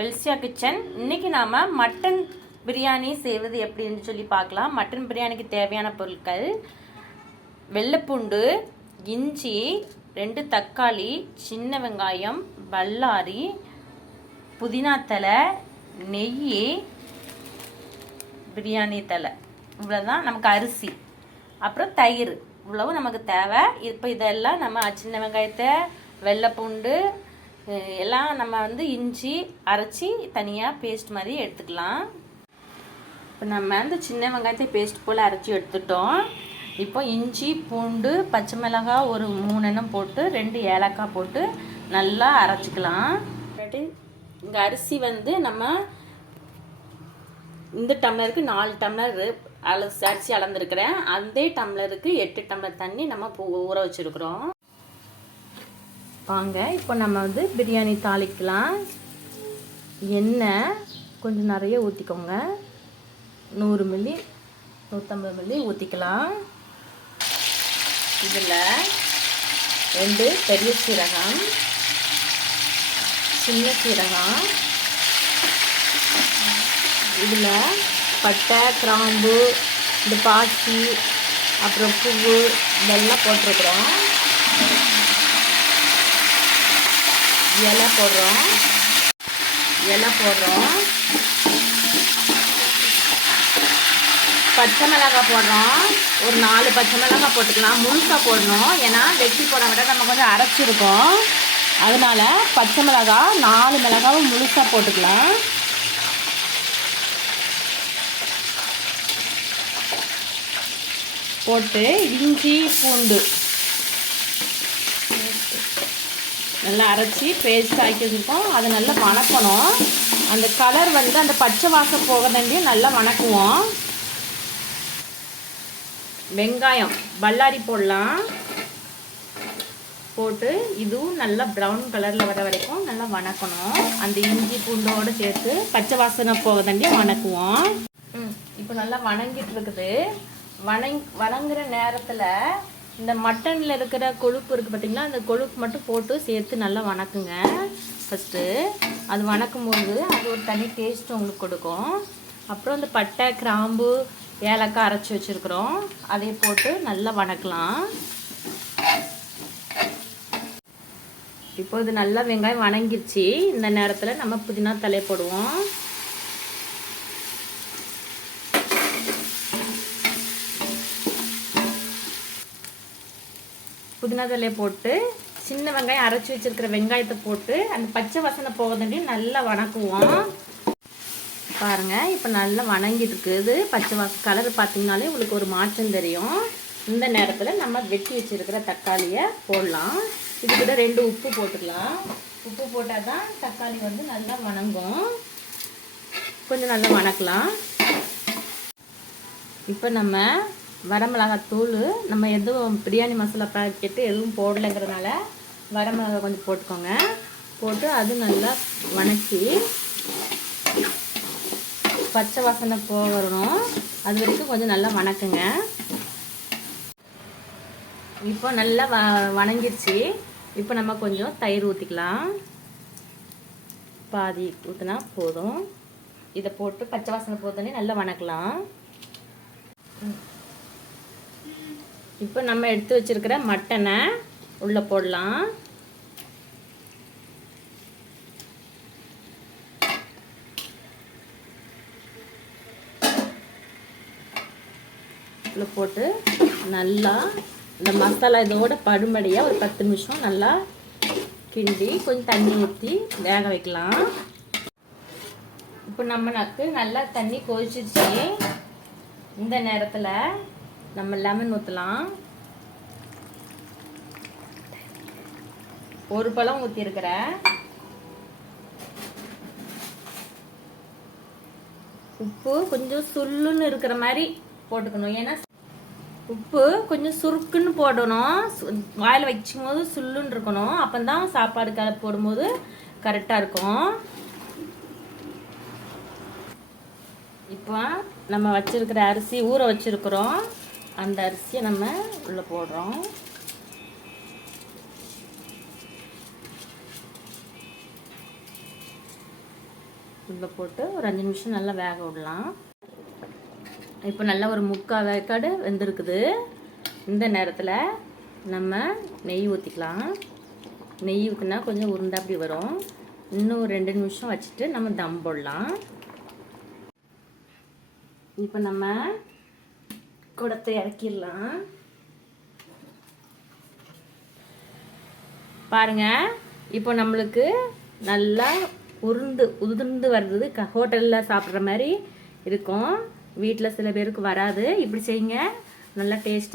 பெல்சியா kitchen இன்னைக்கு நாம் mutton biryani செய்வது எப்படின்னு சொல்லி பார்க்கலாம். மட்டன் பிரியாணிக்கு தேவையான பொருட்கள் வெள்ளைப்பூண்டு இஞ்சி ரெண்டு தக்காளி சின்ன வெங்காயம் பல்லாரி புதினா தலை நெய் பிரியாணி தலை இவ்வளோதான் நமக்கு அரிசி. அப்புறம் தயிர். இவ்வளவு நமக்கு தேவை. இப்போ இதெல்லாம் நம்ம சின்ன வெங்காயத்தை வெள்ளைப்பூண்டு எல்லாம் நம்ம வந்து இஞ்சி அரைச்சி தனியாக பேஸ்ட் மாதிரி எடுத்துக்கலாம். இப்போ நம்ம வந்து சின்ன வெங்காயத்தை பேஸ்ட் போல் அரைச்சி எடுத்துட்டோம். இப்போ இஞ்சி பூண்டு பச்சை மிளகாய் ஒரு மூணு எண்ணம் போட்டு ரெண்டு ஏலக்காய் போட்டு நல்லா அரைச்சிக்கலாம். இங்கே அரிசி வந்து நம்ம இந்த டம்ளருக்கு நாலு டம்ளர் அள அரிசி அளந்துருக்கிறேன். அதே டம்ளருக்கு எட்டு டம்ளர் தண்ணி நம்ம பூ- ஊற வச்சுருக்குறோம். வாங்க. இப்போ நம்ம வந்து பிரியாணி தாளிக்கலாம். எண்ணெய் கொஞ்சம் நிறைய ஊற்றிக்கோங்க நூறு மில்லி நூற்றம்பது மில்லி ஊற்றிக்கலாம் இதில் ரெண்டு பெரிய சீரகம் சின்ன சீரகம். இதில் பட்டை கிராம்பு இந்த பாசி அப்புறம் பூவு இதெல்லாம் போட்டிருக்குறோம். இலை போடுறோம். இலை போடுறோம். பச்சை மிளகாய் போடுறோம். ஒரு நாலு பச்சை மிளகாய் போட்டுக்கலாம். முழுசாக போடணும். ஏன்னா வெட்டி போட விட நம்ம கொஞ்சம் அரைச்சிருக்கோம். அதனால பச்சை மிளகாய் நாலு மிளகாவும் முழுசாக போட்டுக்கலாம். போட்டு இஞ்சி பூண்டு நல்லா அரைச்சி பேஸ்ட் ஆக்கி வச்சுருக்கோம். அதை நல்லா வணக்கணும். அந்த கலர் வந்து அந்த பச்சை வாசம் போகதாண்டியும் நல்லா வணக்குவோம். வெங்காயம் பல்லாரி போடலாம். போட்டு இதுவும் நல்லா ப்ரௌன் கலரில் வர வரைக்கும் நல்லா வணக்கணும். அந்த இஞ்சி பூண்டோடு சேர்த்து பச்சை வாசனை போகதாண்டியும் வணக்குவோம். ம் இப்போ நல்லா வணங்கிட்டு இருக்குது. வணங் வணங்குற நேரத்தில் இந்த மட்டனில் இருக்கிற கொழுப்பு இருக்குது பார்த்தீங்களா அந்த கொழுப்பு மட்டும் போட்டு சேர்த்து நல்லா வணக்குங்க. ஃபஸ்ட்டு அது வணக்கும் போது அது ஒரு தனி டேஸ்ட் உங்களுக்கு கொடுக்கும். அப்புறம் இந்த பட்டை கிராம்பு ஏலக்காய் அரைச்சி வச்சுருக்குறோம். அதை போட்டு நல்லா வணக்கலாம். இப்போ இது நல்லா வெங்காயம் வணங்கிருச்சு. இந்த நேரத்தில் நம்ம புதினா தலை போடுவோம். புதினா தழையை போட்டு சின்ன வெங்காயம் அரைச்சி வச்சிருக்கிற வெங்காயத்தை போட்டு அந்த பச்சை வசனை போகிறதையும் நல்லா வணக்குவோம். பாருங்க இப்போ நல்லா வணங்கிட்டு இருக்குது பச்சை வாச கலர் பார்த்தீங்கனாலே உங்களுக்கு ஒரு மாற்றம் தெரியும். இந்த நேரத்தில் நம்ம வெட்டி வச்சிருக்கிற தக்காளியை போடலாம். இது கூட ரெண்டு உப்பு போட்டுக்கலாம். உப்பு போட்டால் தான் தக்காளி வந்து நல்லா வணங்கும். கொஞ்சம் நல்லா வணக்கலாம். இப்போ நம்ம வரமிளகாத்தூள் நம்ம எதுவும் பிரியாணி மசாலா பாக்கெட்டு எதுவும் போடலைங்கிறதுனால வரமிளகா கொஞ்சம் போட்டுக்கோங்க. போட்டு அது நல்லா வணக்கி பச்சை வாசனை போகணும் அது வரைக்கும் கொஞ்சம் நல்லா வணக்குங்க. இப்போ நல்லா வ வணங்கிருச்சு. இப்போ நம்ம கொஞ்சம் தயிர் ஊற்றிக்கலாம் பாதி ஊற்றினா போதும். இதை போட்டு பச்சை வாசனை போதோடனே நல்லா வணக்கலாம். இப்போ நம்ம எடுத்து வச்சிருக்கிற மட்டனை உள்ளே போடலாம். உள்ள போட்டு நல்லா இந்த மசாலா இதோட படும்படியாக ஒரு பத்து நிமிஷம் நல்லா கிண்டி கொஞ்சம் தண்ணி ஊற்றி வேக வைக்கலாம். இப்போ நம்ம நக்கு நல்லா தண்ணி கொதிச்சிருச்சு. இந்த நேரத்தில் நம்ம லெமன் ஊற்றலாம் ஒரு பழம் ஊற்றிருக்கிறேன் உப்பு கொஞ்சம் சுள்ளுன்னு இருக்கிற மாதிரி போட்டுக்கணும். ஏன்னா உப்பு கொஞ்சம் சுருக்குன்னு போடணும். சு- வாயில் வைக்கும் போது சுள்ளுன்னு இருக்கணும். அப்போ தான் சாப்பாடு க போடும்போது கரெக்டாக இருக்கும். இப்போ நம்ம வச்சிருக்கிற அரிசி ஊற வச்சிருக்கிறோம். அந்த அரிசியை நம்ம உள்ளே போடுறோம். உள்ளே போட்டு ஒரு அஞ்சு நிமிஷம் நல்லா வேக விடலாம். இப்போ நல்லா ஒரு முக்கால் வேக்காடு வெந்திருக்குது. இந்த நேரத்தில் நம்ம நெய் ஊற்றிக்கலாம் நெய் ஊற்றினா கொஞ்சம் உருண்டாப்படி வரும். இன்னும் ஒரு ரெண்டு நிமிஷம் வச்சுட்டு நம்ம தம் போடலாம். இப்போ நம்ம குடத்தை இறக்கிடலாம். பாருங்க இப்போ நம்மளுக்கு நல்லா உருந்து உதிர்ந்து வர்றது க ஹோட்டலில் சாப்பிட்ற மாதிரி இருக்கும். வீட்டில் சில பேருக்கு வராது. இப்படி செய்யுங்க. நல்லா டேஸ்ட்டாக